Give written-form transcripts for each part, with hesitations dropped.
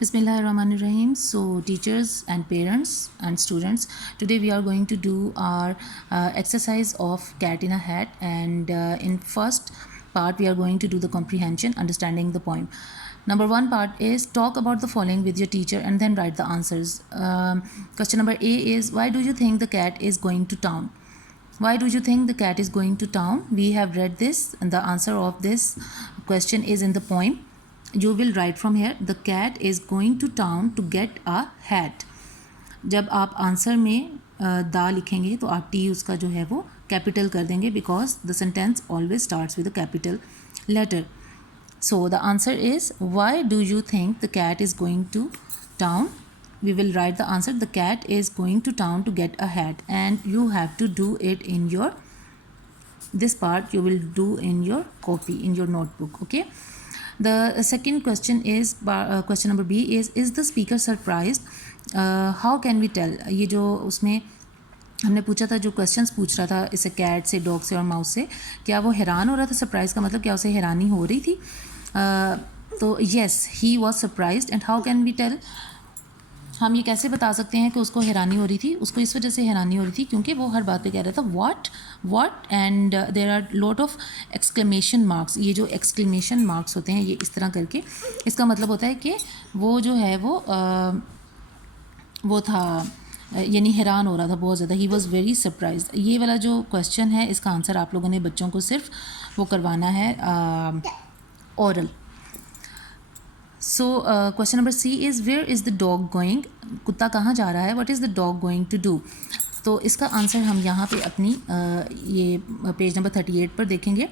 Bismillahirrahmanirrahim. So, teachers and parents and students, today we are going to do our exercise of cat in a hat, and in first part we are going to do the comprehension, understanding the poem. Number one part is talk about the following with your teacher and then write the answers. Question number A is, why do you think the cat is going to town? Why do you think the cat is going to town? We have read this, and the answer of this question is in the poem. You will write from here, the cat is going to town to get a hat. जब आप आंसर में दा लिखेंगे तो आप टी उसका जो है वो कैपिटल कर देंगे, because the sentence always starts with a capital letter. So the answer is, why do you think the cat is going to town? We will write the answer, the cat is going to town to get a hat, and you have to do it in your, this part you will do in your copy, in your notebook. Okay, the second question is question number B is the speaker surprised? How can we tell? ये जो उसमें हमने पूछा था, जो क्वेश्चंस पूछ रहा था इसे कैट से, डॉग से और माउस से, क्या वो हैरान हो रहा था? सरप्राइज का मतलब क्या उसे हैरानी हो रही थी? तो yes, he was surprised. And how can we tell? हम ये कैसे बता सकते हैं कि उसको हैरानी हो रही थी? उसको इस वजह से हैरानी हो रही थी क्योंकि वो हर बात पे कह रहा था what and there are lot of exclamation marks. ये जो एक्सक्लेमेशन मार्क्स होते हैं ये इस तरह करके, इसका मतलब होता है कि वो जो है वो था, यानी हैरान हो रहा था बहुत ज़्यादा. He was very surprise. ये वाला जो क्वेश्चन है इसका आंसर आप लोगों ने बच्चों को सिर्फ वो करवाना है oral. So question number C is, where is the dog going? कुत्ता कहाँ जा रहा है? What is the dog going to do? तो इसका आंसर हम यहाँ पे अपनी ये पेज नंबर 38 पर देखेंगे.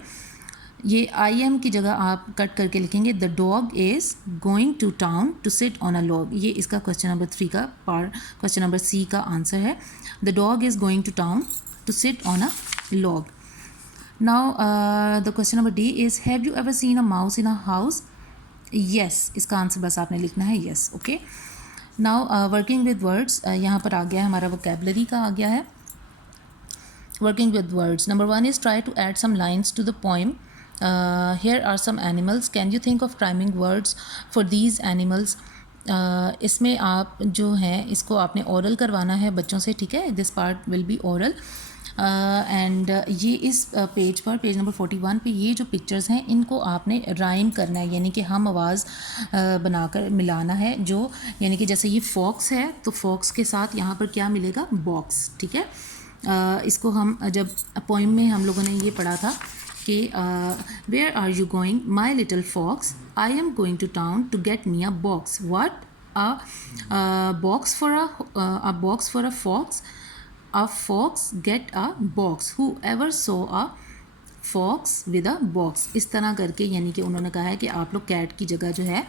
ये आई एम की जगह आप कट करके लिखेंगे, the dog is going to town to sit on a log. ये इसका क्वेश्चन नंबर 3 का पार्ट, क्वेश्चन नंबर C का आंसर है. The dog is going to town to sit on a log. Now the question number D is, have you ever seen a mouse in a house? Yes, इसका answer बस आपने लिखना है yes. Okay, now working with words, यहाँ पर आ गया है हमारा वोकेबलरी का आ गया है. Working with words, number 1 is, try to add some lines to the poem. Here are some animals, can you think of rhyming words for these animals? इसमें आप जो हैं इसको आपने ओरल करवाना है बच्चों से, ठीक है? This part will be oral. And ये इस पेज पर, पेज नंबर 41 पे ये जो पिक्चर्स हैं इनको आपने राइम करना है, यानी कि हम आवाज़ बनाकर मिलाना है. जो यानी कि जैसे ये फॉक्स है तो फॉक्स के साथ यहाँ पर क्या मिलेगा? बॉक्स. ठीक है, इसको हम जब पोएम में हम लोगों ने ये पढ़ा था कि where are you going my little fox, I am going to town to get me a box. What? Box for a fox. A fox get a box. Whoever saw a fox with a box. इस तरह करके, यानी कि उन्होंने कहा है कि आप लोग कैट की जगह जो है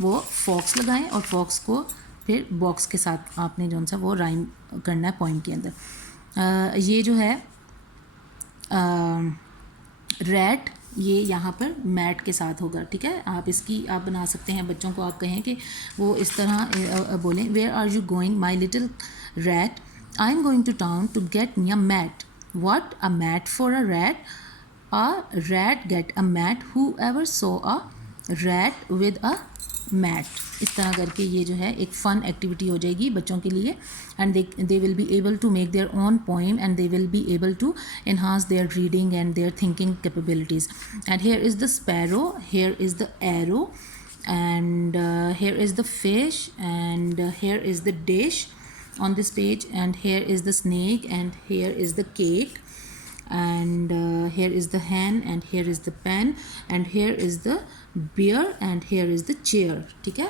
वो फॉक्स लगाएं और फॉक्स को फिर बॉक्स के साथ आपने जो सा वो राइम करना है पोइम के अंदर. ये जो है रैट, ये यहाँ पर मैट के साथ होगा. ठीक है, आप इसकी आप बना सकते हैं, बच्चों को आप कहें कि वो इस तरह बोलें, where are you going my little rat, I am going to town to get me a mat. What? A mat for a rat? A rat get a mat. Whoever saw a rat with a mat. इस तरह करके ये जो है एक fun activity हो जाएगी बच्चों के लिए, and they will be able to make their own poem, and they will be able to enhance their reading and their thinking capabilities. And here is the sparrow, here is the arrow, and here is the fish, and here is the dish on this page, and here is the snake, and here is the cake, and here is the hen, and here is the pen, and here is the bear, and here is the chair. ठीक है,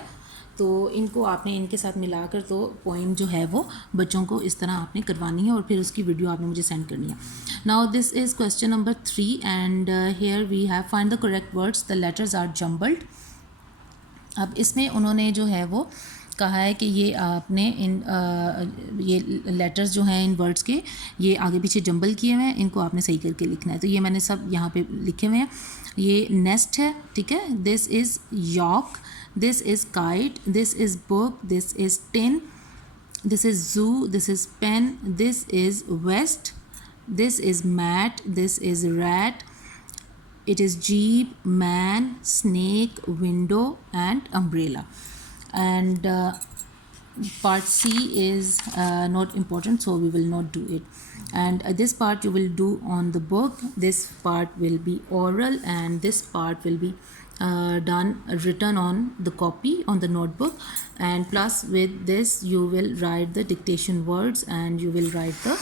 तो इनको आपने इनके साथ मिलाकर तो पोइम जो है वो बच्चों को इस तरह आपने करवानी है और फिर उसकी वीडियो आपने मुझे सेंड करनी है. Now this is question number 3, and here we have find the correct words, the letters are jumbled. अब इसमें उन्होंने जो है वो कहा है कि ये आपने इन ये लेटर्स जो हैं इन वर्ड्स के, ये आगे पीछे जंबल किए हुए हैं, इनको आपने सही करके लिखना है. तो ये मैंने सब यहाँ पे लिखे हुए हैं. ये नेस्ट है, ठीक है, this is yak, this is kite, this is book, this is tin, this is zoo, this is pen, this is vest, this is mat, this is rat, it is jeep, man, snake, window and umbrella. and part C is not important, so we will not do it. And this part you will do on the book, this part will be oral, and this part will be written on the copy on the notebook. And plus with this you will write the dictation words, and you will write the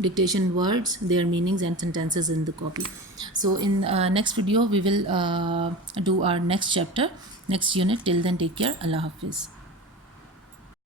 dictation words, their meanings and sentences in the copy. So in next video we will do our next chapter, next unit. Till then, take care. Allah Hafiz.